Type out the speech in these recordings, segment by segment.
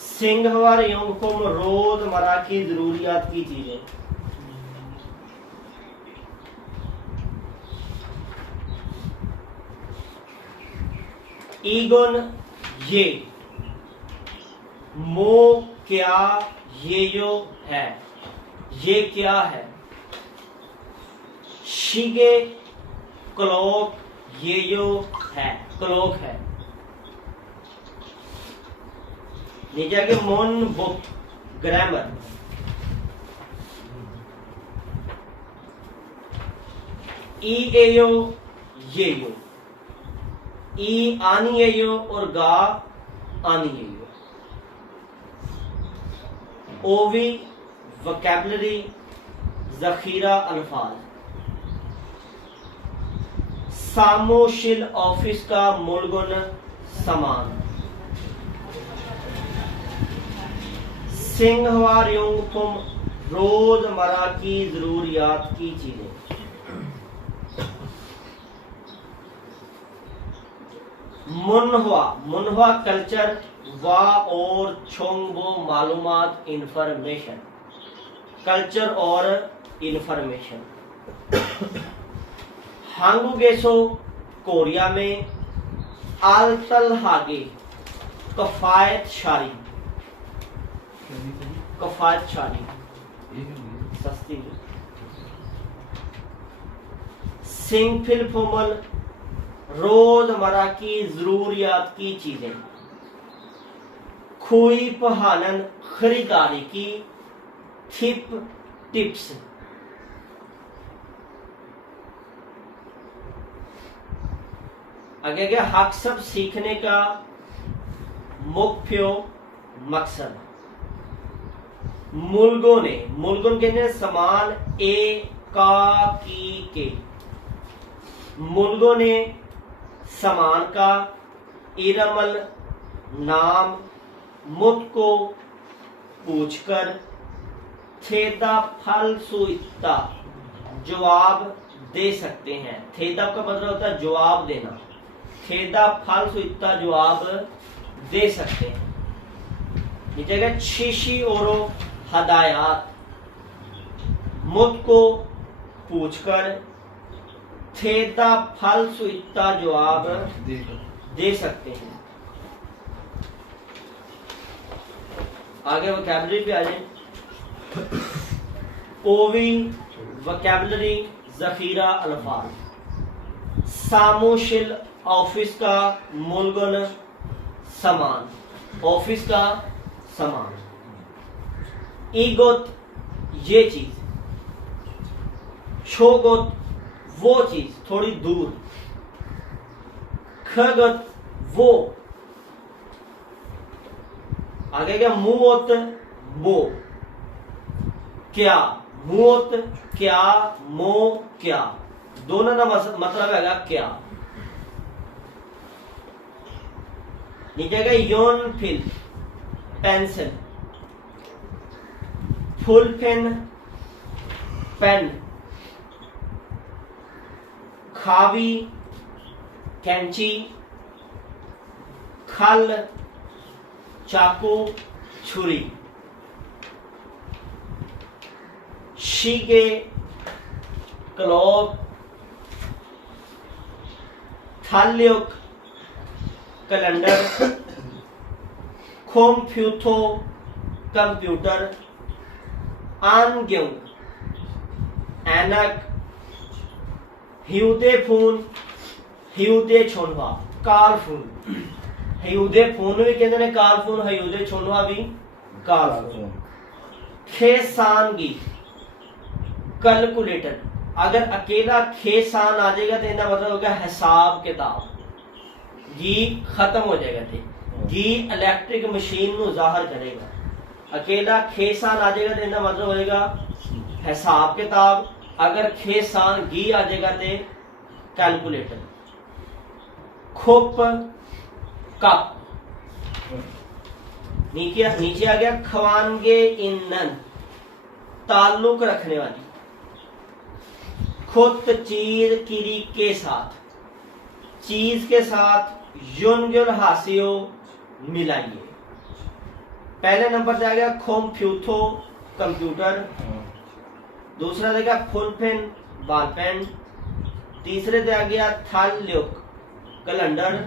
सिंहवार यौमकुम रोजमर्रा की जरूरियात की चीजें। ईगुन ये, मो क्या, ये जो है, ये क्या है। शिगे क्लोक, ये जो है, क्लोक है। नीचे के मोन बुक, ग्रामर। ई एयो, ये यो। ई आनी एयो और गा आनी एयो। ओवी वोकैबुलरी, जखीरा अल्फाज। सामोशिल ऑफिस का मूलगुण समान। सिंहवार यौमकुम रोजमर्रा की जरूरियात की चीजें। मुनहवा, मुनहवा कल्चर, वा और छोंगबो मालूमात, इंफॉर्मेशन। कल्चर और इंफॉर्मेशन। हांगुगेसो कोरिया में। आलतल हागे कफायत शारी, कफायत शारी सस्ती। सिंगफिल फुमल रोजमर्रा की जरूरियात की चीजें। खुई पहानन खरीदारी की। थिप टिप्स। आगे क्या, हक सब सीखने का मुख्य मकसद। मुलगो ने, मुलगुन कहते हैं समान, ए का की के। मुलगो ने समान का। इरमल नाम, मुत को पूछकर। थेदा फल सुइत्ता जवाब दे सकते हैं। थेदा का मतलब होता है जवाब देना। थेदा फल सुइत्ता जवाब दे सकते हैं। नीचे का शीशी और हदायत, मुत को पूछकर। थेदा फल सुइत्ता जवाब दे सकते हैं। आगे वोकैबुलरी पे आ जाए। ओवी वोकैबुलरी, जखीरा अल्फाज। सामोशिल ऑफिस का मूलगुण समान, ऑफिस का समान। ईगोत ये चीज। शोगोत वो चीज थोड़ी दूर। खगत वो। आगे क्या, मुओत वो। क्या, मुओत क्या, मो क्या, दोनों का मतलब है क्या। नीचे का योन फिल, पेंसिल। फुल पेन, पेन। खावी कैंची। खल चाकू, छुरी। शीगे क्लॉक। थाल्युक कैलेंडर। खोमफ्यूथो कंप्यूटर। आनग्युंग ऐनक। ह्यूदे फोन, ह्यूदे छोनवा, कार फोन। ह्यूदे फोन भी कहते हैं कार फोन, ह्यूदे छोनवा भी कार फोन। खेसानगी कैलकुलेटर। अगर अकेला खेसान आ जाएगा तो इसका मतलब होगा हिसाब किताब। गी खत्म हो जाएगा थे। गी इलेक्ट्रिक मशीन को जाहिर करेगा। अकेला खेसान आ जाएगा तो इसका मतलब होगा हिसाब किताब। अगर खेसान गी आ जाएगा तो कैलकुलेटर। खोप कप। नीचे आ गया खवानगे ईंधन, ताल्लुक रखने वाली। खुद चीज किरी के साथ, चीज के साथ युनगुल हासियो मिलाइए। पहले नंबर पे आ गया खोमफ्यूथो कंप्यूटर, दूसरा देगा फुलपेन बॉल पेन, तीसरे पे आ गया थाल्युक कैलेंडर,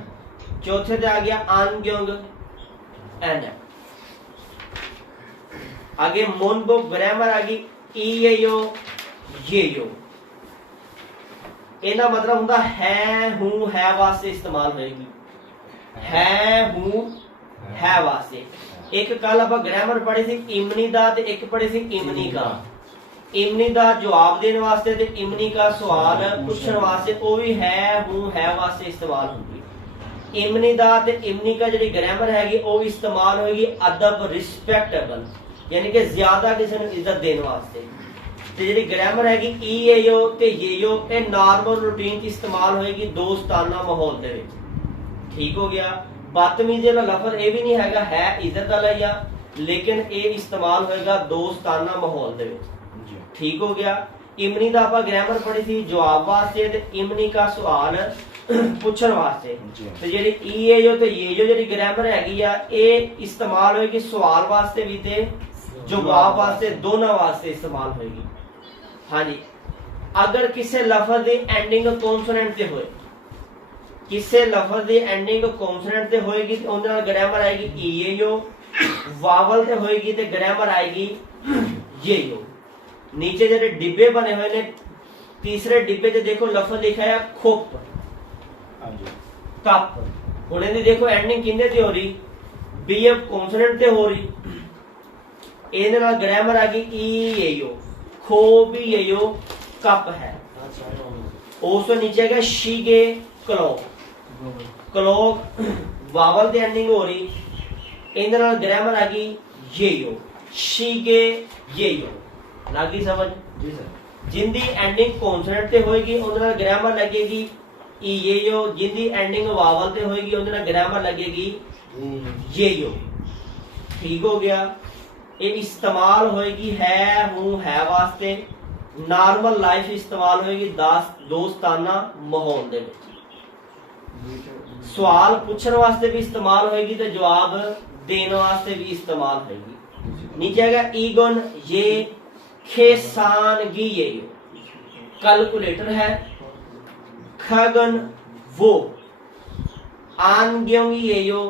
चौथे पे आ गया आनग्योंग एन। आगे मोनबुक ग्रामर आ गई ईयो येयो। इहदा मतलब हुंदा है हूं है वास्ते इस्तेमाल होएगी, है हूं है वास्ते। एक कल आप ग्रामर पढ़ी सी इमनी दा ते एक पढ़ी सी इमनी का। इमनी दा जवाब देने वास्ते ते इमनी का सवाल पूछने वास्ते वो भी है हूं है वास्ते इस्तेमाल होगी। इमनी दा ते इमनी का जी ग्रामर हैगी वो इस्तेमाल होगी अदब रिस्पेक्टेबल, यानी कि ज्यादा किसी ने इज्जत देने वास्ते। ते जी ग्रामर हैगी ई यो ते यो ये नॉर्मल रूटीन च इस्तेमाल होएगी दोस्ताना माहौल दे विच। ठीक हो गया। बदतमीजी वाला लफज ये भी नहीं है इज्जत वाला या, लेकिन ये इस्तेमाल होएगा दोस्ताना माहौल दे विच। ठीक हो गया। इमनी दा आपां ग्रामर पढ़ी थी जवाब वास्ते ते इमनी का सवाल पूछण वास्ते। ते जेहड़ी ई यो ते ये जेहड़ी ग्रामर हैगी आ ये इस्तेमाल होएगी सवाल वास्ते भी ते जवाब वास्ते, दोनों वास्ते इस्तेमाल होएगी। हाँ जी। अगर किसी लफज दी एंडिंग कॉन्सोनेंट ते होए, किसी लफज दी एंडिंग कॉन्सोनेंट ते होएगी ते उहदे नाल ग्रामर आएगी ई यो, वावल ते होएगी ते ग्रामर आएगी ये यो। नीचे जो डिब्बे बने हुए ने, तीसरे डिब्बे से देखो लफज लिखा है खोप कप। हुणे दी देखो एंडिंग किंदे ते हो रही, बी एफ कॉन्सोनेंट ते हो रही। इहदे नाल ग्रामर आ गई ई यो, खो भी यो कप है। उस तो नीचे है शीगे क्लॉक, क्लॉक वावल ते एंडिंग हो रही। इहदे नाल ग्रामर आ गई ये यो, शीगे ये यो। लगी समझ जी सर। जिंदी एंडिंग कॉन्सोनेंट ते होएगी उहदे नाल ग्रामर लगेगी ई ये यो, जिंदी एंडिंग वावल ते होएगी उहदे नाल ग्रामर लगेगी ये यो। ठीक हो गया। ये इस्तेमाल होएगी है हूं है वास्ते, नॉर्मल लाइफ इस्तेमाल होएगी दोस्ताना माहौल दे विच। सवाल पूछने वास्ते भी इस्तेमाल होएगी ते जवाब देने वास्ते भी इस्तेमाल होएगी। नीचे आएगा ईगन ये खेसानगी ये कैलकुलेटर है, खगन वो, आनग्योंगी ये यो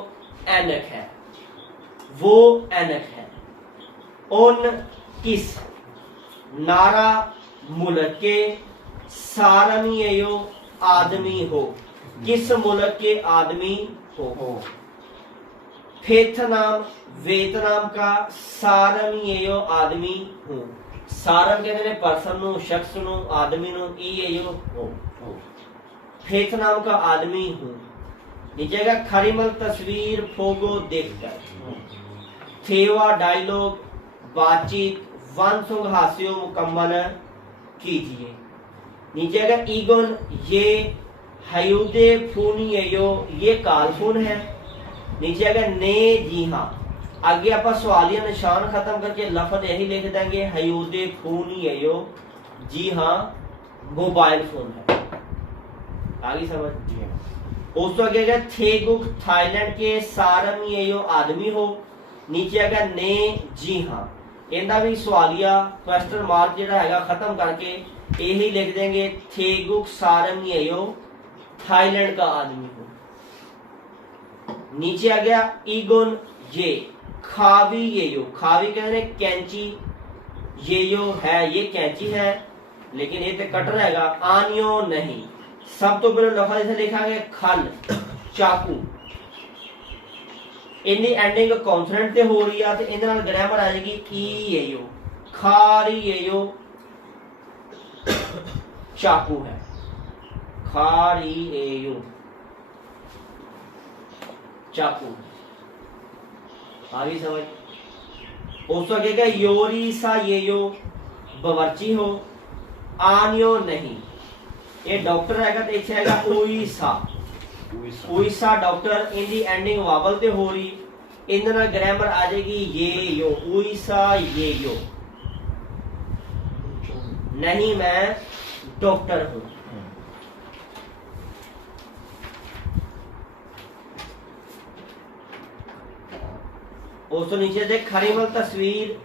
एनक है, वो एनक है। उन किस नारा मुल्क के, सारमी ये यो आदमी हो, किस मुल्क के आदमी हो। वियतनाम वियतनाम का, सारम ये यो आदमी हो। सारम कहते हैं पर्सन नु, शख्स नु, आदमी नु, ये यो हो। वियतनाम का आदमी हूं। नीचे का खरीमल तस्वीर फोगो देखकर, थेवा डायलॉग बातचीत, वंसुंग हास्यो मुकम्मल कीजिए। नीचे का ईगोन ये हयूदे फूनी ये कालफून है। नीचे अगर ने जी हाँ, आगे आप सवालिया निशान खत्म करके लफज यही लिख देंगे हयूदे फूनी जी हाँ मोबाइल फोन है। आगे समझ। उस तो आगे थेगुक थाईलैंड के, सारम ये आदमी हो। नीचे अगर ने जी हाँ, इनका भी सवालिया क्वेश्चन मार्क जो है खत्म करके यही लिख देंगे थेगुक सारम ये थाईलैंड का आदमी हो। नीचे आ गया ईगोन ये खावी ये यो, खावी कहते हैं कैंची, ये यो है ये कैंची है लेकिन ये तो कटर है। आनियो नहीं। सब तो पहले लफज से लिखा गया खल चाकू। इनकी एंडिंग कॉन्सोनेंट ते हो रही है तो इनके नाल ग्रामर आ जाएगी ई ये यो, खारी ये यो चाकू है, खारी ये यो चाकू। आगे समझ। उस तो आगे योरी सा ये यो बवर्ची हो। आनियो नहीं, ये डॉक्टर है तो इच्छा है ओईसा, ओईसा डॉक्टर। इनकी एंडिंग वावल ते हो रही, इन ग्रामर आ जाएगी ये यो, ओईसा ये यो। नहीं मैं डॉक्टर हूं। उस तो नीचे से खरीमल तस्वीर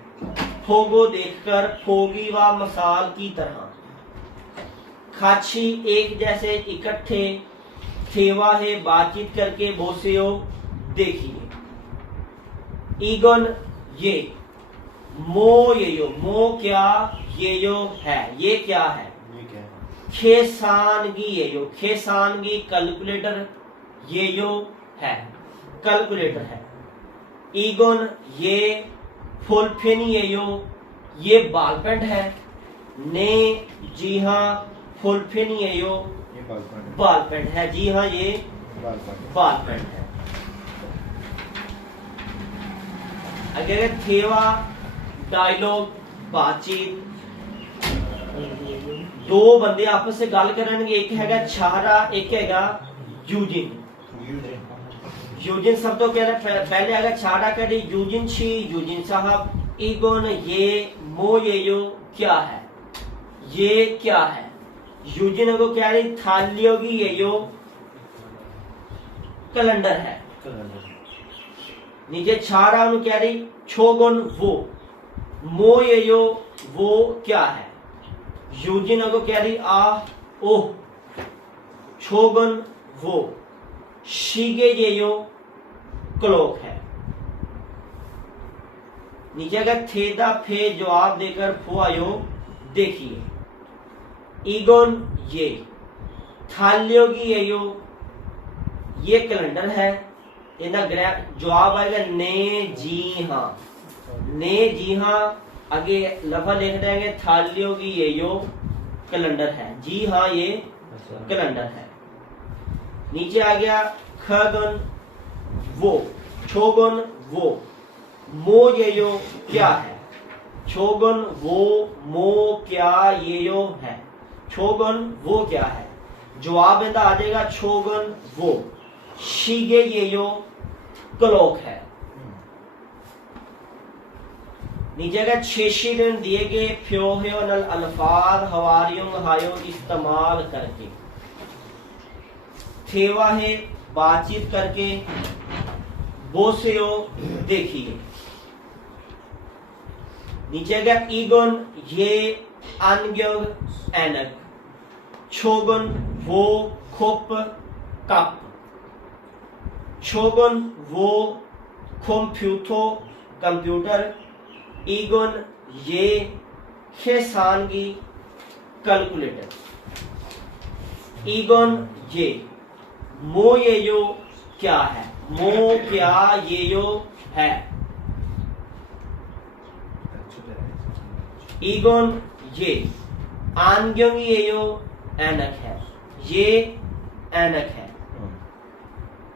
फोगो देखकर फोगी व मसाल की तरह, खाची एक जैसे इकट्ठे थेवा है बातचीत करके बोसेओ देखिए। ईगन ये मो ये यो, मो क्या ये यो है, ये क्या है, खेसानगी ये यो, खेसानगी कैलकुलेटर ये यो है, कैलकुलेटर है। ईगन ये फुलफिन ये यो, ये बाल पेंट है। ने जी हाँ फुलफिन ये यो, बाल पेंट है। जी हाँ ये बाल पेंट है। अगर थेवा डायलॉग बातचीत, दो बंदे आपस से गल करनगे, एक हैगा छारा एक हैगा यूजिन। यूजिन सब तो पहले अगर छाड़ा करी यूजिन छी, यूजिन साहब ईगोन ये मो ये यो क्या है, ये क्या है। यूजिन को कह रही थालियोगी ये यो कैलेंडर है। नीचे छाड़ा कह रही छोगुन वो, मो ये यो वो क्या है। यूजिन को कह रही आ ओह, छोगुन वो, शीगे ये यो क्लोक है। नीचे का थेदा फे जवाब देकर फुआयो देखिए। ईगोन ये, थालियोगी ये यो, ये कैलेंडर है। इनका जवाब आएगा ने जी हाँ, ने जी हाँ। आगे लफा लिख देंगे थालियोगी ये यो कैलेंडर है, जी हाँ ये कैलेंडर है। नीचे आ गया खगन वो, छोगन वो, मो ये यो क्या है। छोगन वो मो क्या ये यो है, छोगन वो क्या है। जवाब इनका आ जाएगा छोगन वो, शीगे ये यो क्लोक है। नीचे का छेशी दिन दिए गए फ्योह्यो नल अल्फाज हवारियों हायो इस्तेमाल करके, थेवा है बातचीत करके, बोसेओ देखिए। नीचे का ईगोन ये अनग्योंग एनक, छोगुन वो खोप कप, छोगुन वो कंप्यूटो कंप्यूटर। ईगोन ये खेसानगी कैलकुलेटर। ईगोन ये मो ये यो क्या है, मो क्या ये यो है। ईगोन ये आनग्योंग ये यो एनक है, ये एनक है।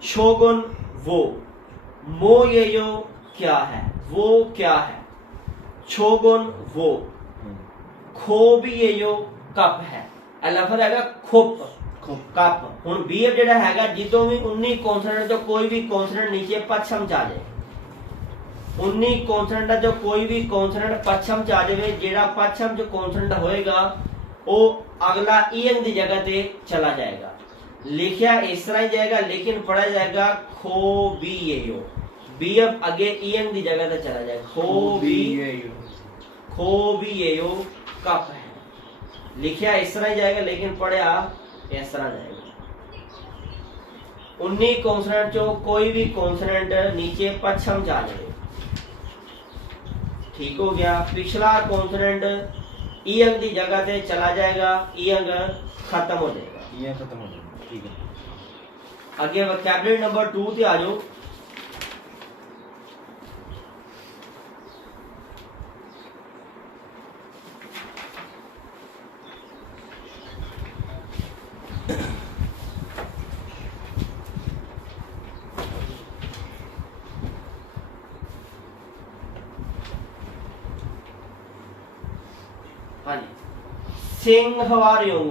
शोगुन वो, मो ये यो क्या है, वो क्या है। छोगुन वो, खो भी ये यो कप है। लफज है खोप कप। हुन बी जेड़ा हैगा जितों भी 19 कॉन्सोनेंट जो कोई भी कॉन्सोनेंट नीचे पच्छम च आ जाए, 19 कॉन्सोनेंट जो कोई भी कॉन्सोनेंट पच्छम च आ जाए, जेड़ा पच्छम जो कॉन्सोनेंट होएगा वो अगला ईएन की जगह पे चला जाएगा। लिखा इस तरह ही जाएगा लेकिन पढ़ा जाएगा खो बी ये यो। बी अब आगे ईएन की जगह पे चला जाएगा, खो बी ये यो कप है। लिखा इस तरह ही जाएगा लेकिन पढ़ा इस तरह जाएगा। 19 कॉन्सोनेंट जो कोई भी कॉन्सोनेंट नीचे पच्छम जा जाए, ठीक हो गया। पिछला कॉन्सोनेंट ईएन की जगह पे चला जाएगा, ईएन खत्म हो जाएगा, ईएन खत्म हो जाएगा, ठीक है। आगे वोकैबुलरी नंबर 2 पे आ जाओ। सिंहवारियों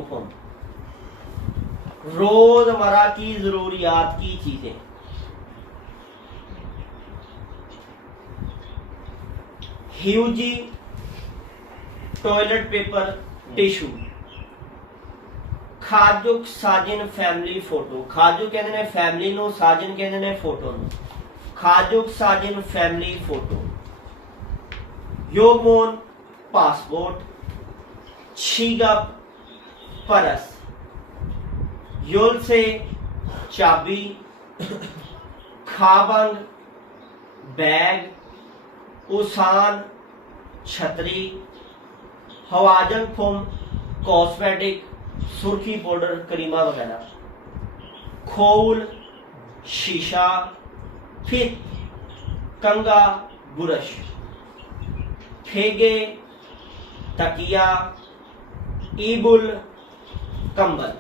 रोजमर्रा की जरूरियात की चीजें। ह्यूजी टॉयलेट पेपर टिश्यू। खाजुक साजिन फैमिली फोटो। खाजू कहते हैं फैमिली नो, साजिन कहते हैं फोटो नो। खाजुक साजिन फैमिली फोटो, योगमोन पासपोर्ट, छीगप परस, योल से चाबी, खाबंग बैग, उसान छतरी, हवाजन फोम कॉस्मेटिक सुर्खी पाउडर करीमा वगैरह, खोल शीशा, फित कंगा बुरश, फेगे तकिया, ईबुल कंबल।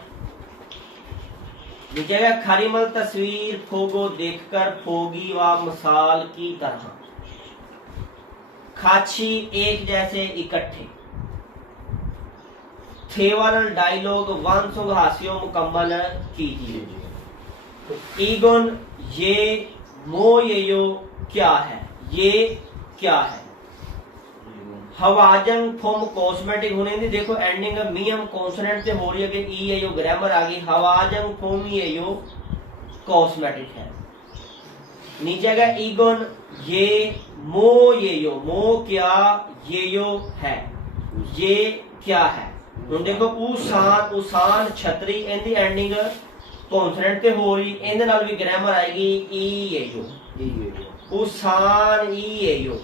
लिखेगा खरीमल तस्वीर फोगो देखकर फोगी व मिसाल की तरह, खाची एक जैसे इकट्ठे, थेवारल डायलॉग वांसुग हास्यो मुकम्मल कीजिए। ईगोन ये मो ये यो क्या है, ये क्या है। हवाजन फॉर्म कॉस्मेटिक होने दी, देखो एंडिंग मियम कॉन्सोनेंट से हो रही है कि ई ये यो ग्रामर आ गई। हवाजन फॉर्म ये यो कॉस्मेटिक है। नीचे का ईगोन ये मो ये यो, मो क्या ये यो है, ये क्या है। ਹੁਣ देखो उसान उसान छतरी इनकी एंडिंग कॉन्सोनेंट ते हो रही, इहदे नाल भी ग्रामर आएगी ई ए यो, उसान ई ए यो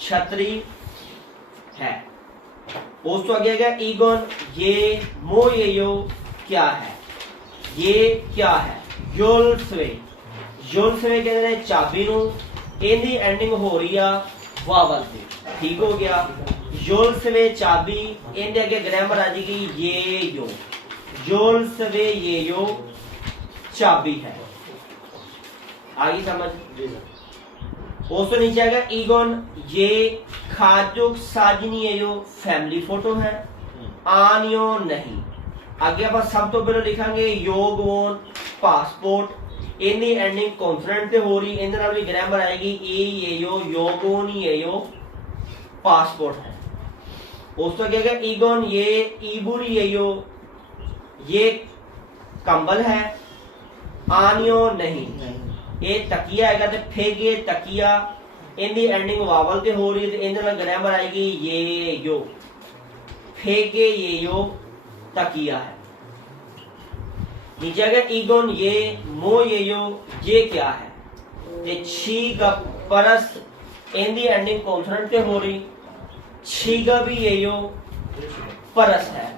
छतरी है। उस तो आगे गया ईगोन ये मो ये यो क्या है, ये क्या है। योलसवे योलसवे कहते हैं चाबी नू, इहदी एंडिंग हो रही आ वावल से, ठीक हो गया। योलसवे चाबी, इनके आगे ग्रामर आ जाएगी ये यो, योलसवे ये यो चाबी है। आगे समझ। उसको नीचे आएगा ईगोन ये खाजुक साजनी ये यो फैमिली फोटो है, आनियो नहीं। आगे आप सब तो पहले लिखांगे योगवोन पासपोर्ट, इनकी एंडिंग कॉन्सोनेंट से हो रही, इनके नाल भी ग्रामर आएगी ए ये यो, योगोन ये यो पासपोर्ट है। उसको क्या है ईगोन ये ईबुर ये यो ये कंबल है, आनियो नहीं। ये तकिया है तो फेगे तकिया, इनकी एंडिंग वावल से हो रही है, तो इनके नाल ग्रामर आएगी ये यो, फेगे ये यो तकिया है। नीचे अगर ईगोन ये मो ये यो ये क्या है, ये छी गप परस, इनकी एंडिंग कॉन्सोनेंट से हो रही, छीगा भी ये यो परस है।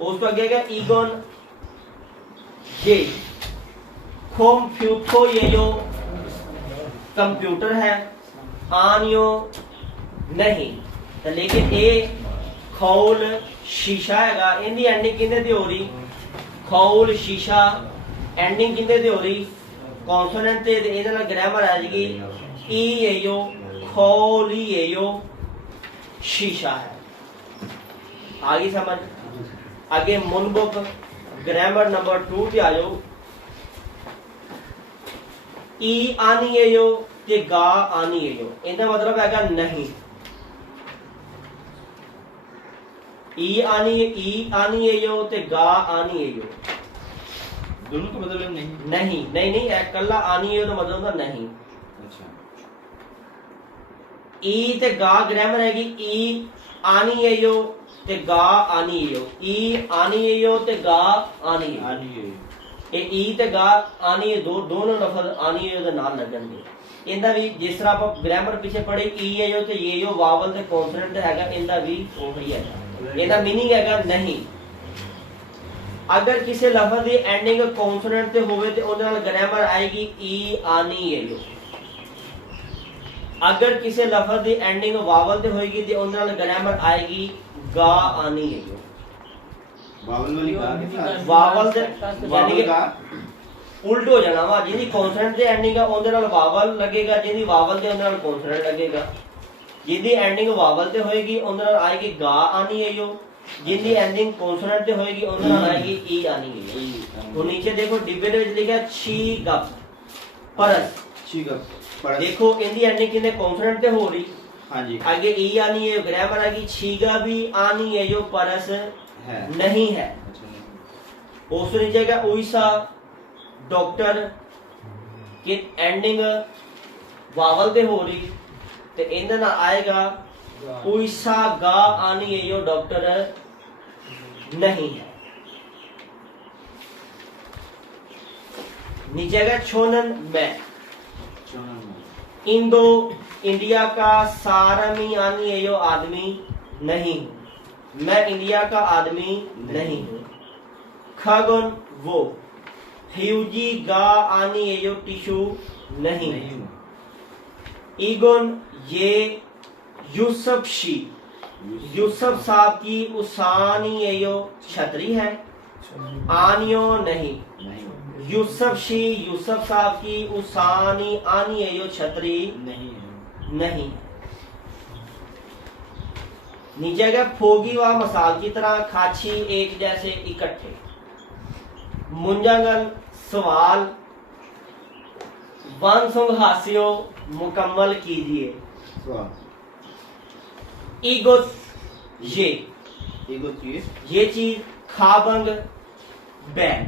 उसको आगे क्या ईगोन ये कंप्यूटर ये यो कंप्यूटर है, आनियो नहीं। तो लेकिन ये खौल शीशा हैगा, इनकी एंडिंग किन्ने दी हो रही, खौल शीशा एंडिंग किन्ने दी हो रही कॉन्सोनेंट ते, इहदे नाल ग्रामर आ जाएगी ई ये यो खौली ये यो शीशा है। आगे समझ। आगे मुनबुक ग्रामर नंबर 2 पे आ जाओ। ई आनी ये यो ते गा आनी ये यो, इनका मतलब हैगा नहीं। ई आनी ये यो ते गा आनी ये यो, दोनों का मतलब नहीं नहीं नहीं नहीं, कल्ला आनी ये यो तो मतलब होता नहीं। अच्छा। ई ते गा ग्रामर हैगी ई आनी ये यो ते गा आनी ये यो, ई आनी ये यो ते गा आनी ये यो। ये ई ते गा आनी ये दोनों लफज आनी ये यो दे नाल लगणगे। इंदा भी जिस तरह आप ग्रामर पीछे पढ़े ई ये यो ते ये यो वावल ते कॉन्सोनेंट हैगा, इंदा भी ओही है। इंदा मीनिंग हैगा नहीं। अगर किसी लफज की एंडिंग कॉन्सोनेंट ते होवे ते उहदे नाल ग्रामर आएगी ई आनी ये यो। अगर किसी लफज की एंडिंग वावल ते होएगी ते उहदे नाल ग्रामर आएगी गा आनी ये यो। वावल वाली गा, वावल ते यानी कि उल्ट हो जाना वा, जिहदी कॉन्सोनेंट ते एंडिंग है उहदे नाल वावल लगेगा, जिहदी वावल ते उहदे नाल कॉन्सोनेंट लगेगा। जिहदी एंडिंग वावल ते होएगी उहदे नाल आएगी गा आनी ये यो, जिहदी एंडिंग कॉन्सोनेंट ते होएगी उहदे नाल आएगी ई आनी ये यो। तो नीचे देखो डिब्बे दे विच लिखा छी गप परस, छी गप परस। देखो इनकी एंडिंग किने कॉन्सोनेंट ते हो रही, हाँ जी। आगे ई आनी ये ग्रामर आएगी छीगा भी आनी ये जो परस है नहीं है। अच्छा नहीं। उस नीचे का उइसा डॉक्टर कि एंडिंग वावल ते हो रही ते इहदे नाल आएगा उइसा गा आनी है यो डॉक्टर नहीं है। नीचे आएगा छोनन मैं इंदो इंडिया का सारमी आनी है यो आदमी नहीं हूं। मैं इंडिया का आदमी नहीं हूं। खगन वो ह्यूजी गा आनी है यो टिशू नहीं हूं। ईगुन ये यूसुफ शी यूसुफ साहब की उसानी है यो छतरी है। आनियो नहीं यूसुफ शी यूसुफ साहब की उसानी आनी है यो छतरी नहीं। नीचे गया फोगी व मसाल की तरह खाची एक जैसे इकट्ठे। मुंजागल सवाल वन सुंग हास्यो मुकम्मल कीजिए। ईगुत ये चीज खाबंग बैग।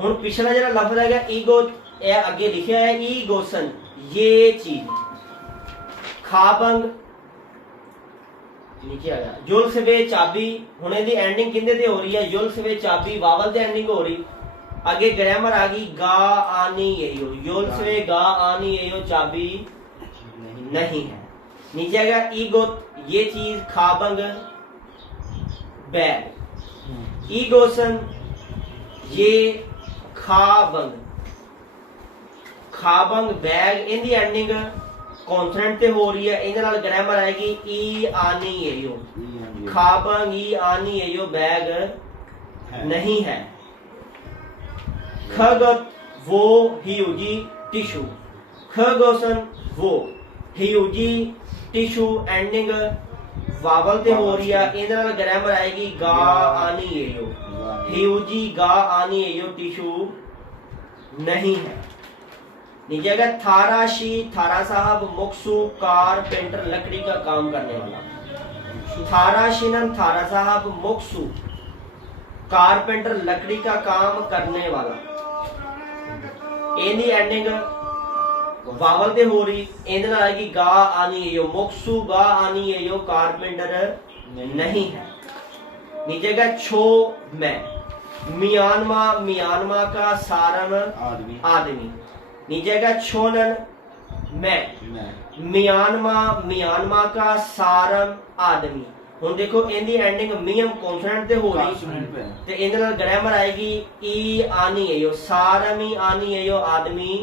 हुन पिछला जरा लफ्ज है ईगो अगे लिखा है ईगोसन ये चीज। खाबंग नीचे आ गया युल्सवे चाबी। हुने दी एंडिंग किंदे ते हो रही है युल्सवे चाबी वावल ते एंडिंग हो रही। आगे ग्रामर आ गई गा आनी यो युल्सवे गा आनी यो चाबी नहीं है। नीचे आ गया ईगोत ये चीज खाबंग बैग। ईगोसन ये खाबंग खाबंग bag in the ending consonant ते हो रही है। इहदे नाल ग्रामर आएगी ई आनी यो खाबंग ई आनी यो बैग नहीं है। खगत वो हियूजी टिशू खगोसन वो हियूजी टिशू एंडिंग वावल ते हो रही है। इहदे नाल ग्रामर आएगी गा आनी यो हियूजी गा आनी यो टिशू नहीं है। नीचे अगर थाराशी थारा साहब मुक्सू कारपेंटर लकड़ी का काम करने वाला। थाराशीनन थारा साहब मुक्सू कारपेंटर लकड़ी का काम करने वाला। एनी एंडिंग वावल ते हो रही इहदे नाल आएगी गा आनी यो मुक्सू गा आनी यो कारपेंटर नहीं है। नीचे का छो मैं मियांमा का सारम आदमी। नीचे का छोनन मैं मियांमा का सारम आदमी। हुन देखो इनदी एंडिंग मियम कॉन्सोनेंट ते हो रही ते इहदे नाल ग्रामर आएगी ई आनी यो सारमी आनी यो आदमी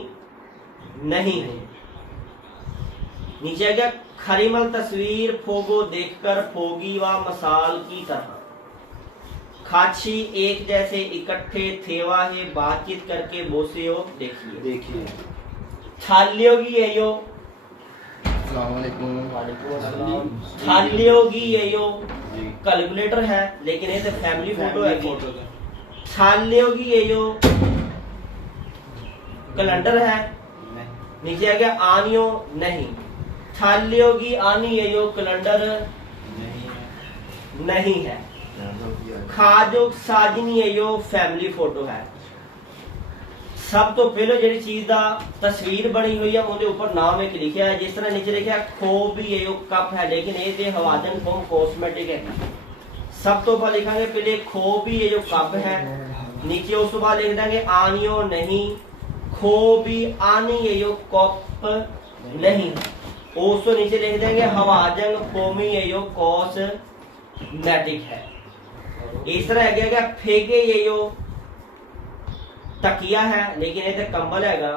नहीं है। नीचे गया खरीमल तस्वीर फोगो देखकर फोगी व मसाल की तरह। खाची एक जैसे इकट्ठे थेवा है बातचीत करके बोसे हो देखिए। थालियोगी है यो थालियोगी है यो कैलकुलेटर है लेकिन ये तो फैमिली फोटो है। थालियोगी है यो कैलेंडर है। नीचे आ गया आनियो नहीं थालियोगी आनी है यो कैलेंडर नहीं है। खाजो साजनी है यो फैमिली फोटो है। सब तो पहले जी चीज का तस्वीर बनी हुई है उनके ऊपर नाम एक लिखा है। जिस तरह नीचे लिखा है खो भी है यो कप है लेकिन ये हवाजन फोम कॉस्मेटिक है। सब तो पहले लिखांगे पहले खो भी है जो कप है। नीचे उस बाद लिख देंगे आनियो नहीं खो भी आनी है यो कप नहीं। उस तो नीचे लिख देंगे हवाजन फोमी है यो कॉस्मेटिक है। इस तरह है फेगे ये यो तकिया है लेकिन ये कंबल है।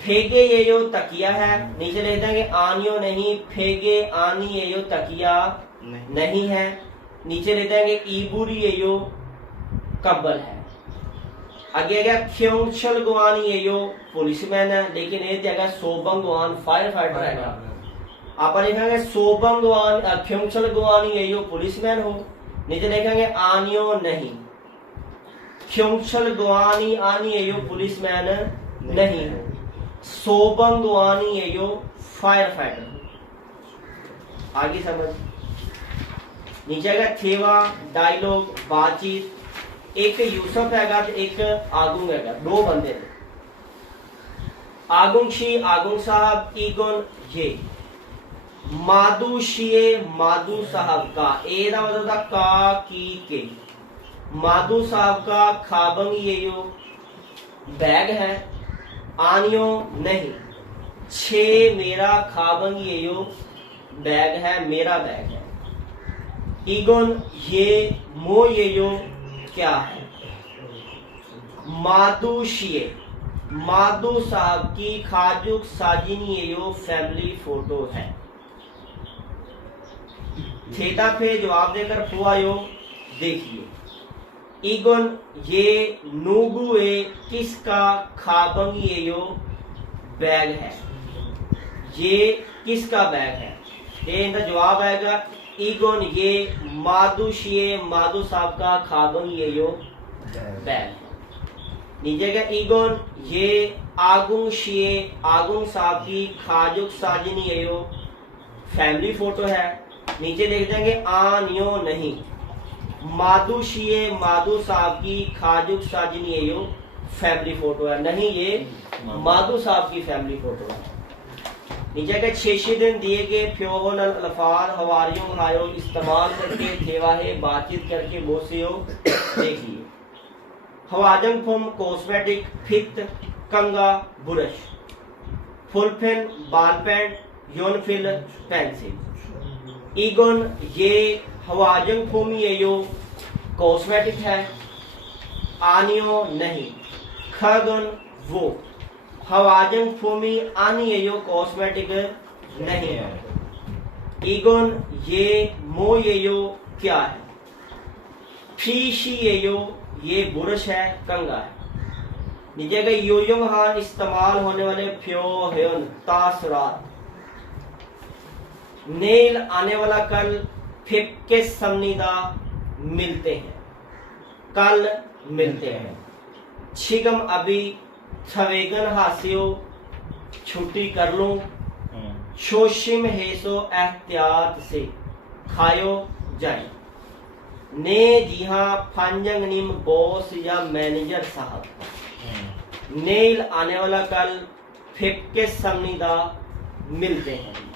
फेगे ये यो तकिया है। नीचे लिख देंगे आनियो नहीं फेगे आनी ये यो तकिया नहीं है। नीचे लिख देंगे ईबुरी ये यो कंबल है। आगे गया ख्योंगशल गुआनी ये यो पुलिसमैन है लेकिन ये जगह सोबंग गुआन फायर फाइटर है। आप लिखेंगे सोबंग गुआन ख्योंगशल गुआनी ये यो पुलिसमैन हो। नीचे लिखेंगे आनियो नहीं ख्योंगशल गुआनी आनी यो पुलिसमैन नहीं हो। सोबंग गुआनी यो फायर फाइटर। आगे समझ। नीचे आएगा थेवा डायलॉग बातचीत। एक यूसुफ हैगा एक आगू हैगा दो बंदे आगुंशी आगुंग साहब ईगुन ये मादुशिए मादू साहब का ए दा मतलब था का की के मादू साहब का खाबंग ये यो बैग है आनियो नहीं छे मेरा खाबंग ये यो बैग है मेरा बैग है ईगुन ये मो ये यो क्या है मादुशिए मादू साहब की खाजुक साजिनी ये यो फैमिली फोटो है थेता पे जवाब देकर फुआ यो देखिए ईगुन ये नूगुए किसका खाबंग ये यो बैग है ये किसका बैग है ये इनका जवाब आएगा ईगुन ये मादुशिए मादू साहब का खाबंग ये यो बैग है नीचे का ईगुन ये आगुंग शिए आगुंग साहब की खाजुक साजिनी ये यो फैमिली फोटो है नीचे देख देंगे आनियो नहीं मादुशिए मादू साहब की खाजुक साजिनी ये यो फैमिली फोटो है नहीं ये मादू साहब की फैमिली फोटो है नीचे के 6 दिन दिए गए फ्योहन अल्फाज हवारियों हायो इस्तेमाल करके थेवाहे बातचीत करके बोसियो देखिए हवाजंग फुम कॉस्मेटिक फित कंगा बुरश फुलफिन बाल पेंट योनफिल पेंसिल ईगुन ये हवाजंग फुम ये यो कॉस्मेटिक है आनियो नहीं खगुन वो हवाजंग फुमी आनी ये यो कॉस्मेटिक नहीं है ईगुन ये मो ये यो क्या है फीशी ये यो ये बुरश है कंगा है नीचे का योयुंग हान इस्तेमाल होने वाले फ्यो हेन तासरात नेल आने वाला कल फिप के समनीदा मिलते हैं कल मिलते हैं छिगम अभी छवेगन हासियो छुट्टी कर लूं शोशिम हेसो एहतियात से खायो जाए ने जी हाँ फंजंग निम बॉस या मैनेजर साहब नेल आने वाला कल फिप के समनीदा मिलते हैं